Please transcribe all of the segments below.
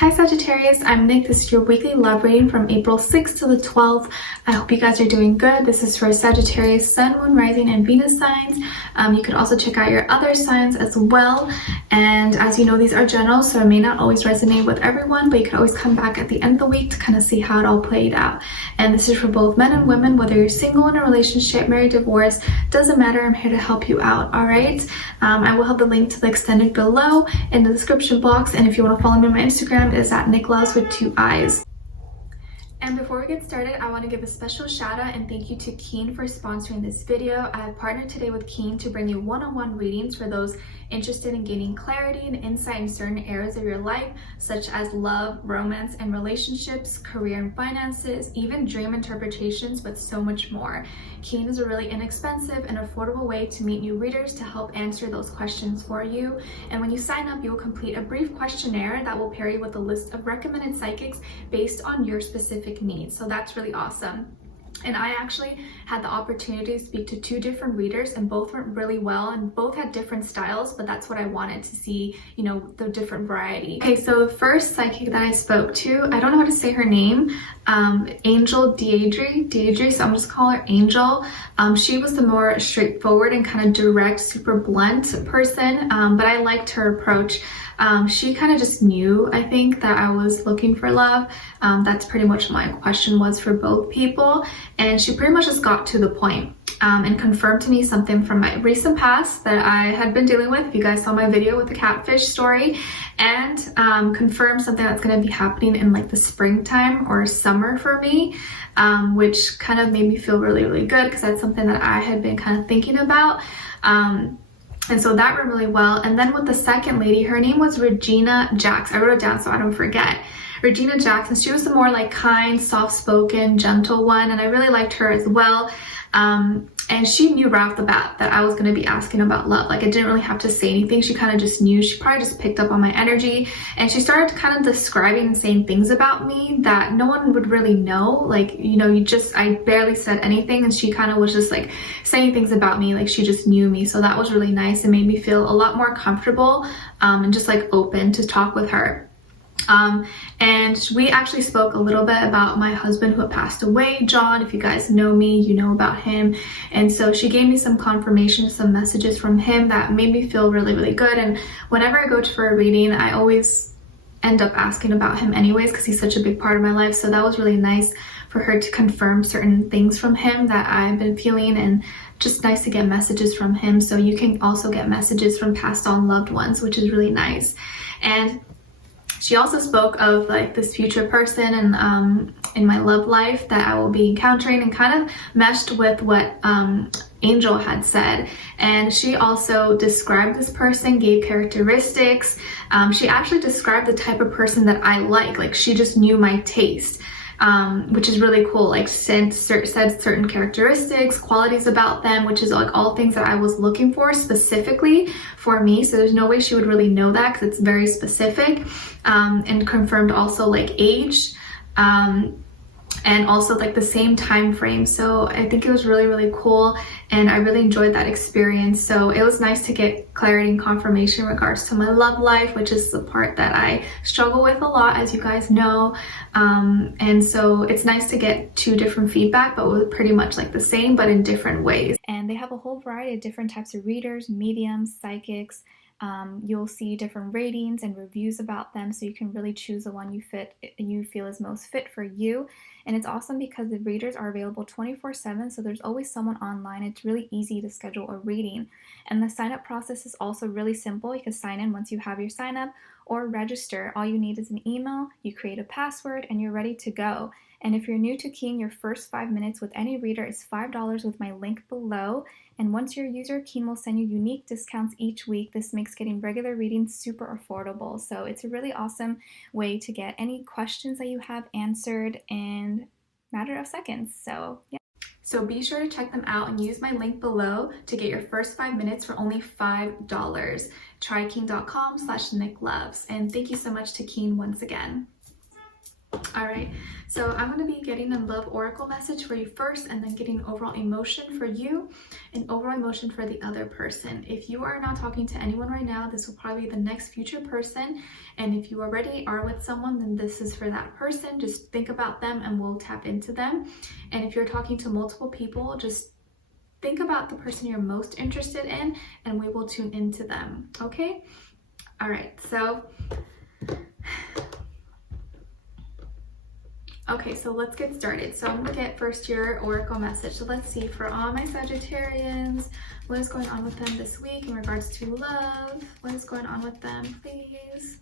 Hi Sagittarius, I'm Nick. This is your weekly love reading from April 6th to the 12th. I hope you guys are doing good. This is for Sagittarius, Sun, Moon, Rising, and Venus signs. You can also check out your other signs as well. And as you know, these are general, so it may not always resonate with everyone, but you can always come back at the end of the week to kind of see how it all played out. And this is for both men and women, whether you're single, in a relationship, married, divorced, doesn't matter. I'm here to help you out, all right? I will have the link to the extended below in the description box. And if you want to follow me on my Instagram, it's at Nicloves with 2 eyes. And before we get started, I want to give a special shout out and thank you to Keen for sponsoring this video. I have partnered today with Keen to bring you one-on-one readings for those interested in gaining clarity and insight in certain areas of your life, such as love, romance, and relationships, career and finances, even dream interpretations, but so much more. Keen is a really inexpensive and affordable way to meet new readers to help answer those questions for you. And when you sign up, you will complete a brief questionnaire that will pair you with a list of recommended psychics based on your specific needs. So that's really awesome. And I actually had the opportunity to speak to 2 different readers, and both went really well, and both had different styles, but that's what I wanted to see, you know, the different variety. Okay, so the first psychic that I spoke to, I don't know how to say her name, Angel Deidre, so I'm just calling her Angel. She was the more straightforward and kind of direct, super blunt person, but I liked her approach. She kind of just knew, I think, that I was looking for love. That's pretty much what my question was for both people. And she pretty much just got to the point and confirmed to me something from my recent past that I had been dealing with. If you guys saw my video with the catfish story, and confirmed something that's going to be happening in like the springtime or summer for me, which kind of made me feel really, really good because that's something that I had been kind of thinking about. And so that went really well. And then with the second lady, her name was Regina Jackson. I wrote it down so I don't forget. Regina Jackson, she was the more like kind, soft-spoken, gentle one, and I really liked her as well. And she knew right off the bat that I was going to be asking about love. Like, I didn't really have to say anything. She kind of just knew. She probably just picked up on my energy, and she started kind of describing and saying things about me that no one would really know. Like, you know, I barely said anything, and she kind of was just like saying things about me, like she just knew me. So that was really nice. It made me feel a lot more comfortable and just like open to talk with her. And we actually spoke a little bit about my husband who had passed away, John. If you guys know me, you know about him. And so she gave me some confirmation, some messages from him that made me feel really, really good. And whenever I go for a reading, I always end up asking about him anyways, because he's such a big part of my life. So that was really nice for her to confirm certain things from him that I've been feeling, and just nice to get messages from him. So you can also get messages from passed on loved ones, which is really nice. And she also spoke of like this future person and in my love life that I will be encountering, and kind of meshed with what Angel had said. And she also described this person, gave characteristics. She actually described the type of person that I like she just knew my taste. Which is really cool. Like said certain characteristics, qualities about them, which is like all things that I was looking for specifically for me. So there's no way she would really know that because it's very specific. And confirmed also like age, and also like the same time frame. So I think it was really, really cool, and I really enjoyed that experience. So it was nice to get clarity and confirmation in regards to my love life, which is the part that I struggle with a lot, as you guys know. And so it's nice to get 2 different feedback, but with pretty much like the same but in different ways. And they have a whole variety of different types of readers, mediums, psychics. You'll see different ratings and reviews about them, so you can really choose the one you feel is most fit for you. And it's awesome because the readers are available 24/7, so there's always someone online. It's really easy to schedule a reading. And the sign-up process is also really simple. You can sign in once you have your sign-up, or register. All you need is an email, you create a password, and you're ready to go. And if you're new to Keen, your first 5 minutes with any reader is $5 with my link below. And once you're a user, Keen will send you unique discounts each week. This makes getting regular readings super affordable. So it's a really awesome way to get any questions that you have answered in a matter of seconds. So yeah. So be sure to check them out and use my link below to get your first 5 minutes for only $5. Try Keen.com/Nicloves. And thank you so much to Keen once again. All right, so I'm going to be getting a love oracle message for you first, and then getting overall emotion for you and overall emotion for the other person. If you are not talking to anyone right now, this will probably be the next future person. And if you already are with someone, then this is for that person. Just think about them and we'll tap into them. And if you're talking to multiple people, just think about the person you're most interested in and we will tune into them. Okay? All right, so okay, so let's get started. So I'm gonna get first your oracle message. So let's see, for all my Sagittarians, what is going on with them this week in regards to love? What is going on with them, please?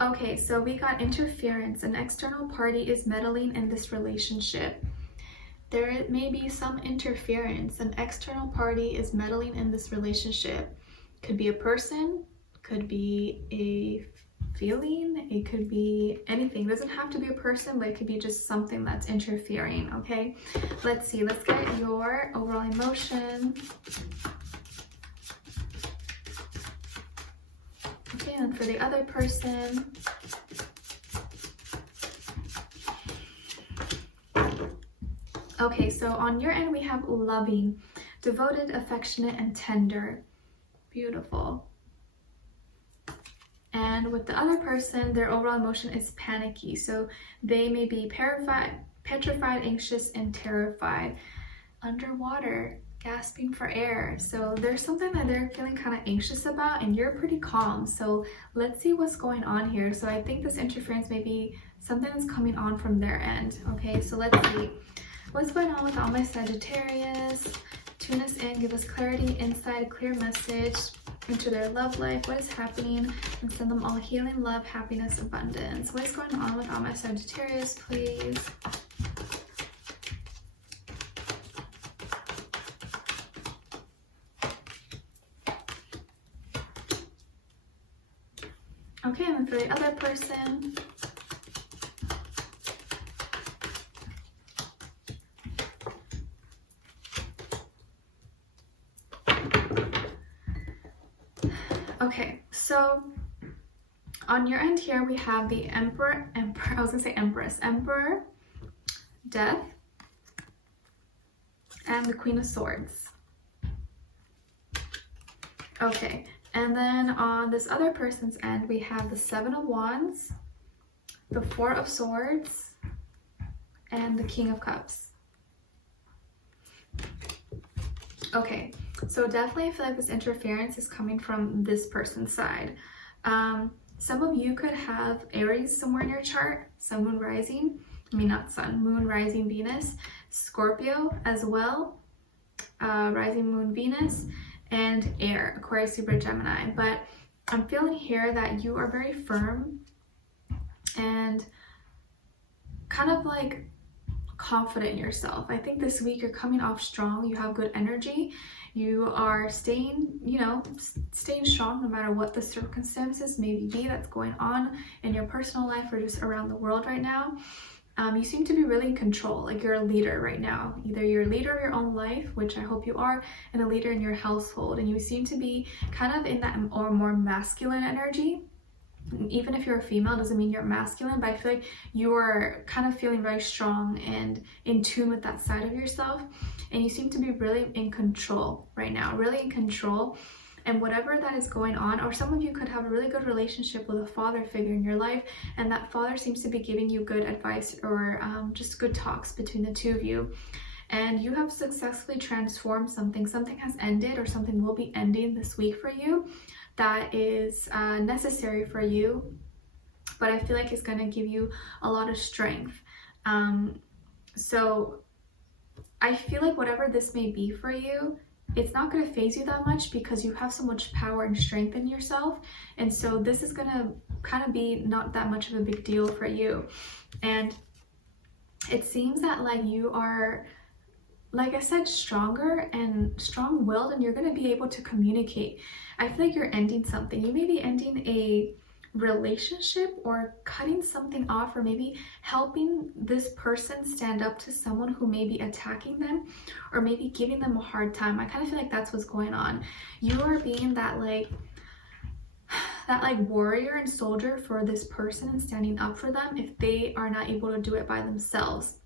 Okay, so we got interference. An external party is meddling in this relationship. There may be some interference. An external party is meddling in this relationship. Could be a person, could be a feeling, it could be anything. It doesn't have to be a person, but it could be just something that's interfering. Okay, let's see, let's get your overall emotion. Okay, and for the other person, okay, so on your end we have loving, devoted, affectionate, and tender. Beautiful. And with the other person, their overall emotion is panicky. So they may be petrified, anxious, and terrified. Underwater, gasping for air. So there's something that they're feeling kind of anxious about, and you're pretty calm. So let's see what's going on here. So I think this interference may be something that's coming on from their end. Okay, so let's see what's going on with all my Sagittarius. Tune us in, give us clarity, insight, a clear message into their love life. What is happening? And send them all healing, love, happiness, abundance. What is going on with all my Sagittarius, please? Okay, and then for the other person, okay, so on your end here, we have the Emperor, I was gonna say Empress, Emperor, Death, and the Queen of Swords. Okay, and then on this other person's end, we have the Seven of Wands, the Four of Swords, and the King of Cups. Okay, so definitely I feel like this interference is coming from this person's side. Some of you could have Aries somewhere in your chart, Sun, Moon, Rising. I mean, not Sun, Moon, Rising, Venus. Scorpio as well, Rising, Moon, Venus, and Air, Aquarius, Libra, Gemini. But I'm feeling here that you are very firm and kind of like confident in yourself. I think this week you're coming off strong. You have good energy. You are staying, staying strong no matter what the circumstances may be that's going on in your personal life or just around the world right now. You seem to be really in control, like you're a leader right now. Either you're a leader of your own life, which I hope you are, and a leader in your household. And you seem to be kind of in that or more masculine energy. Even if you're a female, doesn't mean you're masculine, but I feel like you are kind of feeling very strong and in tune with that side of yourself. And you seem to be really in control right now, really in control. And whatever that is going on, or some of you could have a really good relationship with a father figure in your life, and that father seems to be giving you good advice or just good talks between the two of you. And you have successfully transformed something. Something has ended or something will be ending this week for you that is necessary for you, but I feel like it's going to give you a lot of strength. So I feel like whatever this may be for you, it's not going to phase you that much because you have so much power and strength in yourself. And so this is going to kind of be not that much of a big deal for you. And it seems that like you are, like I said, stronger and strong-willed, and you're going to be able to communicate. I feel like you're ending something. You may be ending a relationship or cutting something off, or maybe helping this person stand up to someone who may be attacking them or maybe giving them a hard time. I kind of feel like that's what's going on. You are being that like that like warrior and soldier for this person and standing up for them if they are not able to do it by themselves.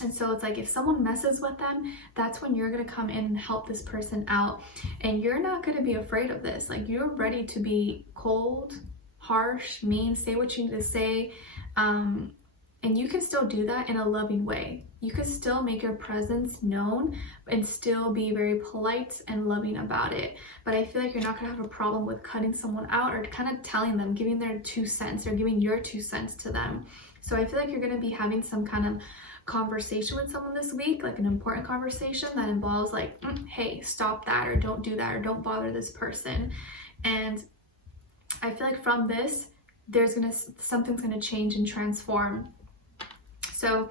And so it's like if someone messes with them, that's when you're going to come in and help this person out. And you're not going to be afraid of this. Like, you're ready to be cold, harsh, mean, say what you need to say. And you can still do that in a loving way. You can still make your presence known and still be very polite and loving about it. But I feel like you're not going to have a problem with cutting someone out or kind of telling them, giving their 2 cents or giving your 2 cents to them. So I feel like you're going to be having some kind of conversation with someone this week, like an important conversation that involves like, hey, stop that, or don't do that, or don't bother this person. And I feel like from this, something's gonna change and transform. So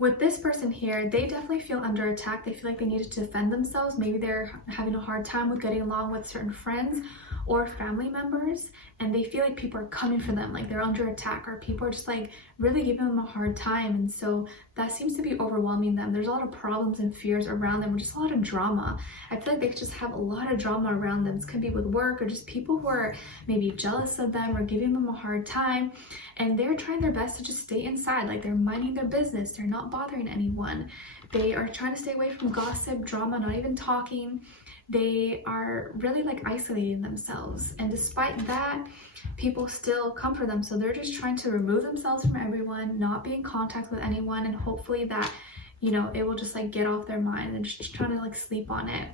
with this person here, they definitely feel under attack. They feel like they need to defend themselves. Maybe they're having a hard time with getting along with certain friends or family members, and they feel like people are coming for them, like they're under attack, or people are just like really giving them a hard time. And so that seems to be overwhelming them. There's a lot of problems and fears around them, or just a lot of drama. I feel like they just have a lot of drama around them. This could be with work, or just people who are maybe jealous of them or giving them a hard time, and they're trying their best to just stay inside. Like, they're minding their business, they're not bothering anyone, they are trying to stay away from gossip, drama, not even talking. They are really like isolating themselves, and despite that, people still come for them. So they're just trying to remove themselves from everyone, not be in contact with anyone, and hopefully that, you know, it will just like get off their mind, and just trying to like sleep on it.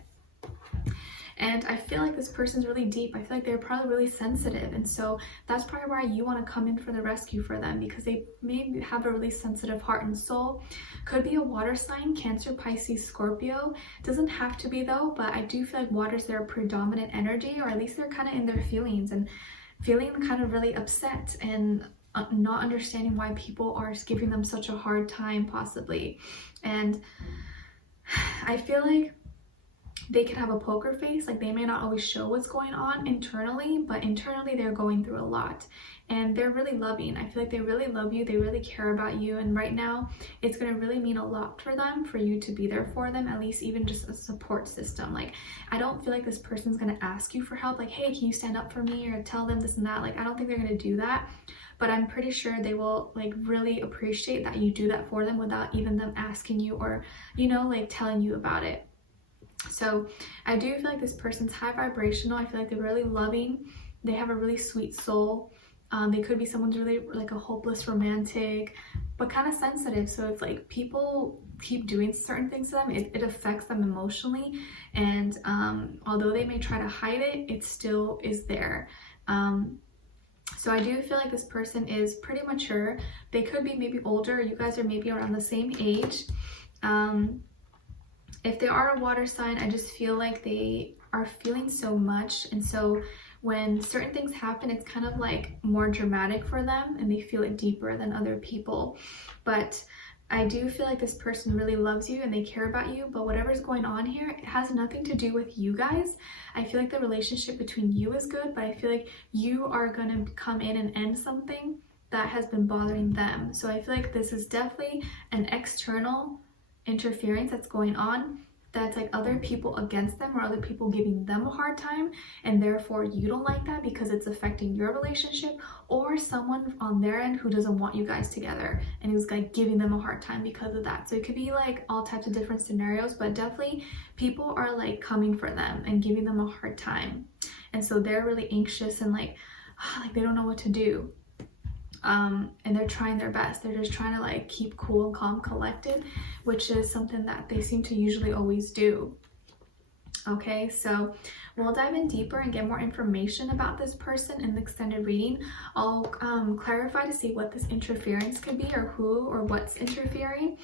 And I feel like this person's really deep. I feel like they're probably really sensitive. And so that's probably why you want to come in for the rescue for them, because they may have a really sensitive heart and soul. Could be a water sign, Cancer, Pisces, Scorpio. Doesn't have to be though, but I do feel like water's their predominant energy, or at least they're kind of in their feelings and feeling kind of really upset and not understanding why people are giving them such a hard time possibly. And I feel like they can have a poker face. Like, they may not always show what's going on internally, but internally they're going through a lot, and they're really loving. I feel like they really love you, they really care about you, and right now it's going to really mean a lot for them for you to be there for them, at least even just a support system. Like, I don't feel like this person's going to ask you for help, like, hey, can you stand up for me, or tell them this and that. Like, I don't think they're going to do that, but I'm pretty sure they will like really appreciate that you do that for them without even them asking you, or, you know, like telling you about it. So I do feel like this person's high vibrational. I feel like they're really loving. They have a really sweet soul. They could be someone's really like a hopeless romantic, but kind of sensitive. So if like people keep doing certain things to them, it affects them emotionally. And although they may try to hide it, it still is there. So I do feel like this person is pretty mature. They could be maybe older. You guys are maybe around the same age. If they are a water sign, I just feel like they are feeling so much. And so when certain things happen, it's kind of like more dramatic for them, and they feel it deeper than other people. But I do feel like this person really loves you and they care about you, but whatever's going on here, it has nothing to do with you guys. I feel like the relationship between you is good, but I feel like you are going to come in and end something that has been bothering them. So I feel like this is definitely an external interference that's going on, that's like other people against them, or other people giving them a hard time, and therefore you don't like that because it's affecting your relationship, or someone on their end who doesn't want you guys together and is like giving them a hard time because of that. So it could be like all types of different scenarios, but definitely people are like coming for them and giving them a hard time, and so they're really anxious and like they don't know what to do. And they're trying their best. They're just trying to like keep cool and calm, collected, which is something that they seem to usually always do. Okay, so we'll dive in deeper and get more information about this person in the extended reading. I'll clarify to see what this interference could be, or who or what's interfering.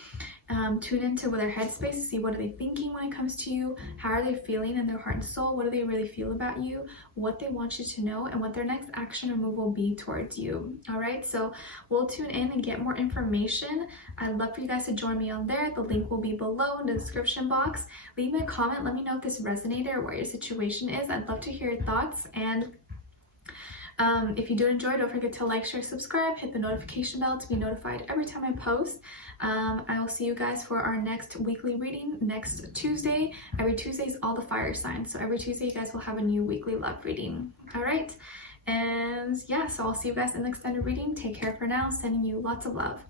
Tune into their headspace to see what are they thinking when it comes to you, how are they feeling in their heart and soul, what do they really feel about you, what they want you to know, and what their next action or move will be towards you. All right, so we'll tune in and get more information. I'd love for you guys to join me on there. The link will be below in the description box. Leave me a comment, let me know if this resonated or what your situation is. I'd love to hear your thoughts, and if you do enjoy, don't forget to like, share, subscribe, hit the notification bell to be notified every time I post. I will see you guys for our next weekly reading next Tuesday. Every Tuesday is all the fire signs, so every Tuesday you guys will have a new weekly love reading. All right, And yeah, so I'll see you guys in the extended reading. Take care for now. Sending you lots of love.